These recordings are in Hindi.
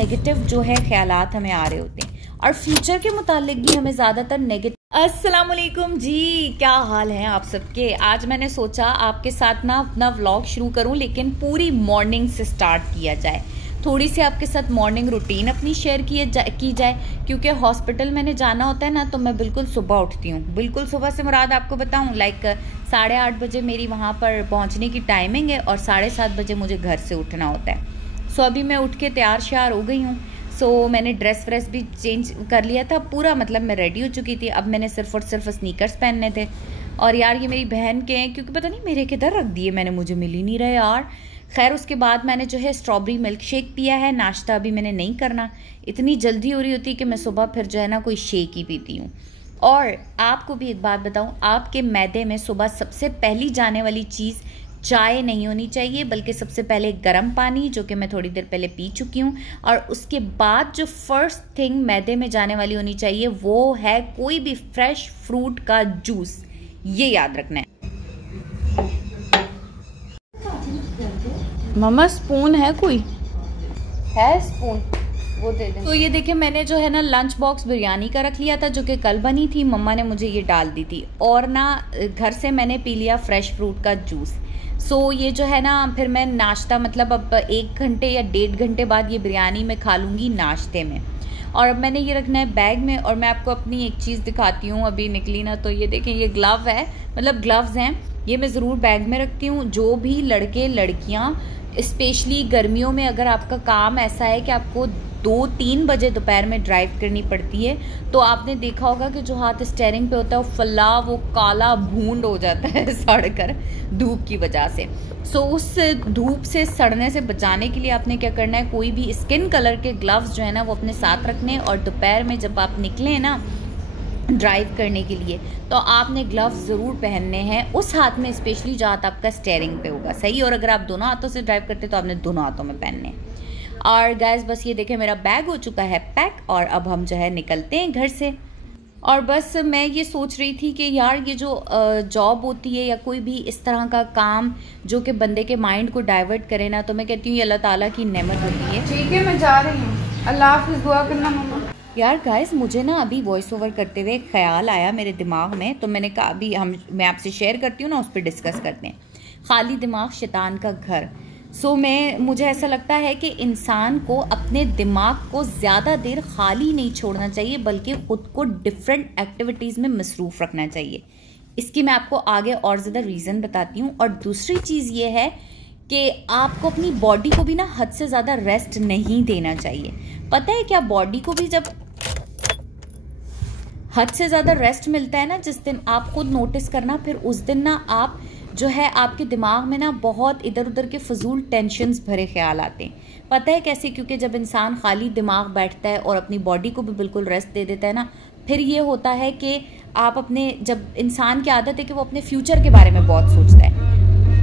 नेगेटिव जो है ख्यालात हमें आ रहे होते हैं और फ्यूचर के मुतालिक भी हमें ज़्यादातर नेगेटिव। अस्सलाम वालेकुम जी, क्या हाल है आप सबके। आज मैंने सोचा आपके साथ ना अपना व्लॉग शुरू करूं, लेकिन पूरी मॉर्निंग से स्टार्ट किया जाए। थोड़ी सी आपके साथ मॉर्निंग रूटीन अपनी शेयर की जाए क्योंकि हॉस्पिटल मैंने जाना होता है ना, तो मैं बिल्कुल सुबह उठती हूँ। बिल्कुल सुबह से मुराद आपको बताऊँ, लाइक 8:30 बजे मेरी वहाँ पर पहुँचने की टाइमिंग है और 7:30 बजे मुझे घर से उठना होता है। सो अभी मैं उठ के तैयार श्यार हो गई हूँ। सो मैंने ड्रेस व्रेस भी चेंज कर लिया था पूरा, मतलब मैं रेडी हो चुकी थी। अब मैंने सिर्फ और सिर्फ स्नीकर्स पहनने थे। और यार ये मेरी बहन के हैं, क्योंकि पता नहीं मेरे किधर रख दिए मैंने, मुझे मिल ही नहीं रहे यार। खैर उसके बाद मैंने जो है स्ट्रॉबेरी मिल्क शेक पिया है। नाश्ता अभी मैंने नहीं करना, इतनी जल्दी हो रही होती है कि मैं सुबह फिर जो है ना कोई शेक ही पीती हूँ। और आपको भी एक बात बताऊँ, आपके मैदे में सुबह सबसे पहली जाने वाली चीज़ चाय नहीं होनी चाहिए, बल्कि सबसे पहले गर्म पानी, जो कि मैं थोड़ी देर पहले पी चुकी हूँ। और उसके बाद जो फर्स्ट थिंग मैदे में जाने वाली होनी चाहिए वो है कोई भी फ्रेश फ्रूट का जूस। ये याद रखना है। मम्मा स्पून है, कोई है स्पून, वो दे दें। तो ये देखिए मैंने जो है ना लंच बॉक्स बिरयानी का रख लिया था, जो कि कल बनी थी। मम्मा ने मुझे ये डाल दी थी। और ना घर से मैंने पी लिया फ्रेश फ्रूट का जूस। सो ये जो है ना फिर मैं नाश्ता, मतलब अब 1 घंटे या 1.5 घंटे बाद ये बिरयानी मैं खा लूँगी नाश्ते में। और अब मैंने ये रखना है बैग में। और मैं आपको अपनी एक चीज़ दिखाती हूँ, अभी निकली ना, तो ये देखें ये ग्लव है, मतलब ग्लव्स हैं, ये मैं ज़रूर बैग में रखती हूँ। जो भी लड़के लड़कियाँ, स्पेशली गर्मियों में अगर आपका काम ऐसा है कि आपको 2-3 बजे दोपहर में ड्राइव करनी पड़ती है, तो आपने देखा होगा कि जो हाथ स्टेयरिंग पे होता है वो फला, वो काला भूंड हो जाता है सड़कर धूप की वजह से। सो उस धूप से सड़ने से बचाने के लिए आपने क्या करना है, कोई भी स्किन कलर के ग्लव्स जो है ना वो अपने साथ रखने। और दोपहर में जब आप निकले ना ड्राइव करने के लिए, तो आपने ग्लव्स ज़रूर पहनने हैं उस हाथ में, स्पेशली जो हाथ आपका स्टेयरिंग पे होगा, सही। और अगर आप दोनों हाथों से ड्राइव करते तो आपने दोनों हाथों में पहनने। और गैस बस ये देखें मेरा बैग हो चुका है पैक, और अब हम जो है निकलते हैं घर से। और बस मैं ये सोच रही थी कि यार ये जो जॉब होती है या कोई भी इस तरह का काम जो कि बंदे के माइंड को डाइवर्ट करे ना, तो मैं कहती हूँ ये अल्लाह ताला की नेमत होती है। ठीक है, मैं जा रही हूँ, अल्लाह हाफिज़, दुआ करना मम्मा। यार गाइस, मुझे ना अभी वॉइस ओवर करते हुए ख्याल आया मेरे दिमाग में, तो मैंने कहा अभी मैं आपसे शेयर करती हूँ ना, उस पर डिस्कस करते हैं। खाली दिमाग शैतान का घर। सो मुझे ऐसा लगता है कि इंसान को अपने दिमाग को ज़्यादा देर खाली नहीं छोड़ना चाहिए, बल्कि ख़ुद को डिफरेंट एक्टिविटीज़ में मसरूफ़ रखना चाहिए। इसकी मैं आपको आगे और ज़्यादा रीज़न बताती हूँ। और दूसरी चीज़ ये है कि आपको अपनी बॉडी को भी ना हद से ज़्यादा रेस्ट नहीं देना चाहिए। पता है क्या, बॉडी को भी जब हद से ज़्यादा रेस्ट मिलता है ना, जिस दिन आप खुद नोटिस करना, फिर उस दिन ना आप जो है आपके दिमाग में ना बहुत इधर उधर के फजूल टेंशन्स भरे ख्याल आते हैं। पता है कैसे, क्योंकि जब इंसान खाली दिमाग बैठता है और अपनी बॉडी को भी बिल्कुल रेस्ट दे देता है ना, फिर ये होता है कि आप अपने, जब इंसान की आदत है कि वो अपने फ्यूचर के बारे में बहुत सोचता है।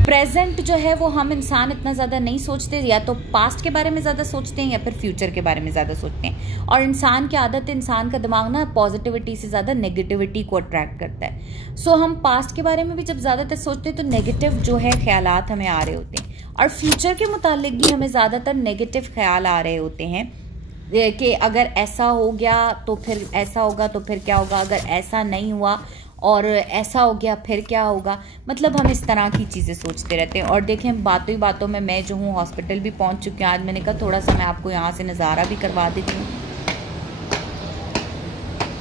प्रेजेंट जो है वो हम इंसान इतना ज़्यादा नहीं सोचते, या तो पास्ट के बारे में ज़्यादा सोचते हैं या फिर फ्यूचर के बारे में ज़्यादा सोचते हैं। और इंसान की आदत है, इंसान का दिमाग ना पॉजिटिविटी से ज़्यादा नेगेटिविटी को अट्रैक्ट करता है। सो हम पास्ट के बारे में भी जब ज़्यादातर सोचते हैं तो नेगेटिव जो है ख्यालात हमें आ रहे होते हैं, और फ्यूचर के मुतालिक भी हमें ज़्यादातर नेगेटिव ख्याल आ रहे होते हैं कि अगर ऐसा हो गया तो फिर ऐसा होगा, तो फिर क्या होगा, अगर ऐसा नहीं हुआ और ऐसा हो गया फिर क्या होगा। मतलब हम इस तरह की चीज़ें सोचते रहते हैं। और देखें बातों ही बातों में मैं जो हूँ हॉस्पिटल भी पहुँच चुकी हूँ। आज मैंने कहा थोड़ा सा मैं आपको यहाँ से नज़ारा भी करवा देती हूँ।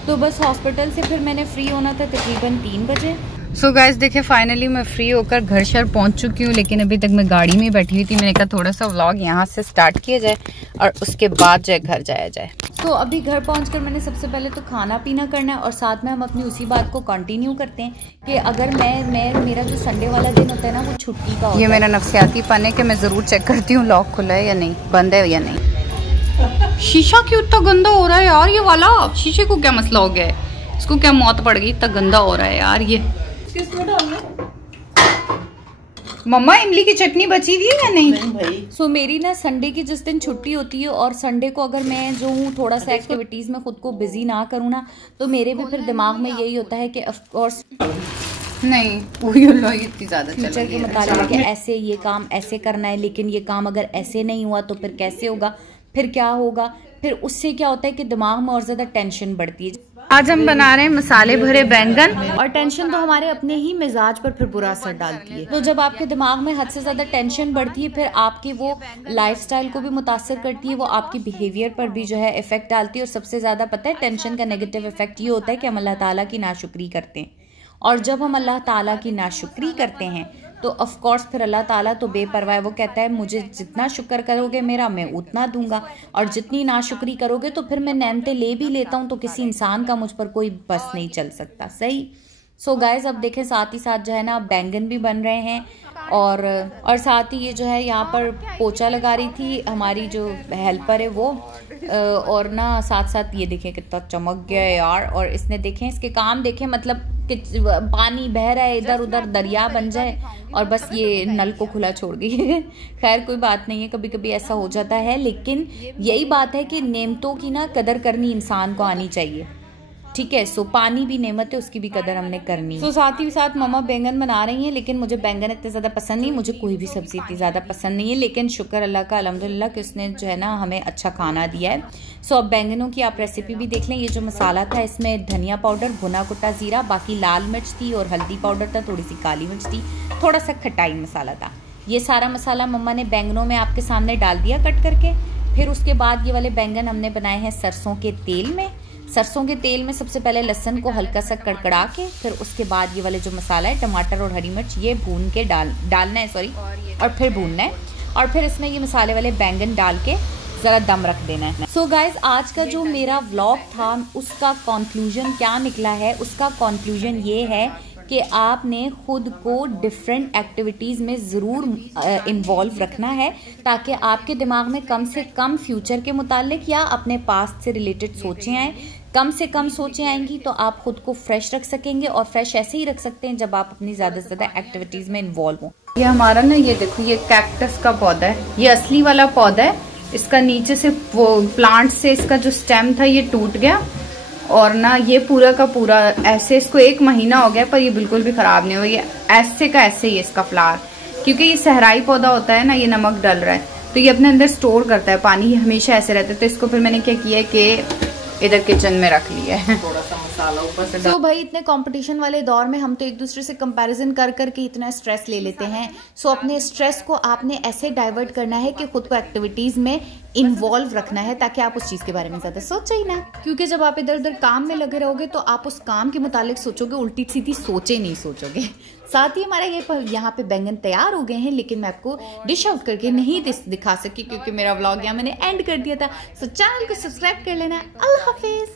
तो बस हॉस्पिटल से फिर मैंने फ्री होना था तकरीबन 3 बजे। सो गाइस देखिए फाइनली मैं फ्री होकर घर शहर पहुंच चुकी हूँ, लेकिन अभी तक मैं गाड़ी में बैठी हुई थी। मैंने कहा थोड़ा सा व्लॉग यहाँ से स्टार्ट किया जाए और उसके बाद जो है घर जाया जाए। तो अभी घर पहुंचकर मैंने सबसे पहले तो खाना पीना करना है, और साथ में हम अपनी उसी बात को कंटिन्यू करते हैं कि अगर मेरा जो संडे वाला दिन होता है ना वो छुट्टी का होता है। ये मेरा नफसियाती पन है कि मैं ज़रूर चेक करती हूँ लॉक खुला है या नहीं, बंद है या नहीं। शीशा क्यों इतना गंदा हो रहा है यार, ये वाला शीशे को क्या मसला हो गया है, इसको क्या मौत पड़ गई, इतना गंदा हो रहा है यार ये। मम्मा इमली की चटनी बची थी या नहीं? भाई। सो मेरी ना संडे की जिस दिन छुट्टी होती है, और संडे को अगर मैं जो हूँ थोड़ा सा एक्टिविटीज में खुद को बिजी ना करूँ ना, तो मेरे भी फिर दिमाग में यही होता है कि ऑफ कोर्स नहीं इतनी ज्यादा फ्यूचर के मुताबिक कि ऐसे ये काम ऐसे करना है, लेकिन ये काम अगर ऐसे नहीं हुआ तो फिर कैसे होगा, फिर क्या होगा, फिर उससे क्या होता है कि दिमाग में और ज्यादा टेंशन बढ़ती है। आज हम बना रहे हैं मसाले भरे बैंगन, और टेंशन तो हमारे अपने ही मिजाज पर फिर बुरा असर डालती है। तो जब आपके दिमाग में हद से ज्यादा टेंशन बढ़ती है, फिर आपकी वो लाइफस्टाइल को भी मुतासर करती है, वो आपकी बिहेवियर पर भी जो है इफेक्ट डालती है। और सबसे ज्यादा पता है टेंशन का नेगेटिव इफेक्ट ये होता है कि हम अल्लाह ताला की नाशुक्री करते हैं, और जब हम अल्लाह ताला की नाशुक्री करते हैं तो ऑफ कोर्स फिर अल्लाह ताला तो बेपरवाह, वो कहता है मुझे जितना शुक्र करोगे मेरा मैं उतना दूंगा, और जितनी नाशुक्री करोगे तो फिर मैं नेमतें ले भी लेता हूँ, तो किसी इंसान का मुझ पर कोई बस नहीं चल सकता। सही। सो गाइज अब देखें साथ ही साथ जो है ना बैंगन भी बन रहे हैं, और साथ ही ये जो है यहाँ पर पोछा लगा रही थी हमारी जो हेल्पर है वो, और ना साथ साथ ये देखें कितना चमक गया यार। और इसने देखें इसके काम देखें, मतलब कि पानी बह रहा है इधर उधर, दरिया बन जाए और बस ये नल को खुला छोड़ गई है। खैर कोई बात नहीं है, कभी कभी ऐसा हो जाता है, लेकिन यही बात है कि नेमतों की ना कदर करनी इंसान को आनी चाहिए। ठीक है। सो पानी भी नेमत है, उसकी भी कदर हमने करनी है। सो साथ ही साथ मम्मा बैंगन बना रही हैं, लेकिन मुझे बैंगन इतने ज्यादा पसंद नहीं, मुझे कोई भी सब्जी इतनी ज्यादा पसंद नहीं है, लेकिन शुक्र अल्लाह का अल्हम्दुलिल्लाह कि उसने जो है ना हमें अच्छा खाना दिया है। सो अब बैंगनों की आप रेसिपी भी देख लें। ये जो मसाला था इसमें धनिया पाउडर, भुना कुटा जीरा, बाकी लाल मिर्च थी और हल्दी पाउडर था, थोड़ी सी काली मिर्च थी, थोड़ा सा खटाई मसाला था। ये सारा मसाला मम्मा ने बैंगनों में आपके सामने डाल दिया कट करके। फिर उसके बाद ये वाले बैंगन हमने बनाए हैं सरसों के तेल में। सरसों के तेल में सबसे पहले लहसुन को हल्का सा कड़कड़ा के, फिर उसके बाद ये वाले जो मसाला है टमाटर और हरी मिर्च ये भून के डालना है, सॉरी, और फिर भूनना है, और फिर इसमें ये मसाले वाले बैंगन डाल के जरा दम रख देना है। सो गाइज आज का जो मेरा व्लॉग था उसका कंक्लूजन क्या निकला है, उसका कंक्लूजन ये है कि आपने खुद को डिफरेंट एक्टिविटीज़ में ज़रूर इन्वॉल्व रखना है, ताकि आपके दिमाग में कम से कम फ्यूचर के मुतालिक या अपने पास्ट से रिलेटेड सोचें आएँ। कम से कम सोचें आएंगी तो आप खुद को फ्रेश रख सकेंगे, और फ्रेश ऐसे ही रख सकते हैं जब आप अपनी ज़्यादा से ज़्यादा एक्टिविटीज़ में इन्वॉल्व हों। ये हमारा ना, ये देखो ये कैक्टस का पौधा है, ये असली वाला पौधा है। इसका नीचे से वो प्लांट से इसका जो स्टेम था ये टूट गया, और ना ये पूरा का पूरा ऐसे, इसको 1 महीना हो गया पर ये बिल्कुल भी खराब नहीं हुआ। ये ऐसे का ऐसे ही इसका फ्लावर, क्योंकि ये सहराई पौधा होता है ना, ये नमक डल रहा है तो ये अपने अंदर स्टोर करता है पानी, ये हमेशा ऐसे रहता है। तो इसको फिर मैंने क्या किया कि इधर किचन में रख लिया है, थोड़ा सा मसाला ऊपर से। तो भाई इतने कंपटीशन वाले दौर में हम तो एक दूसरे से कंपैरिजन कर करके इतना स्ट्रेस ले लेते हैं। सो अपने स्ट्रेस को आपने ऐसे डाइवर्ट करना है कि खुद को एक्टिविटीज में इन्वॉल्व रखना है, ताकि आप उस चीज के बारे में ज्यादा सोचो ही ना, क्योंकि जब आप इधर उधर काम में लगे रहोगे तो आप उस काम के मुतालिक सोचोगे, उल्टी सीधी सोचे नहीं सोचोगे। साथ ही हमारे ये यहाँ पे बैंगन तैयार हो गए हैं, लेकिन मैं आपको डिश आउट करके नहीं दिखा सकी क्योंकि मेरा व्लॉग यहाँ मैंने एंड कर दिया था। सो चैनल को सब्सक्राइब कर लेना। अल्लाह हाफिज।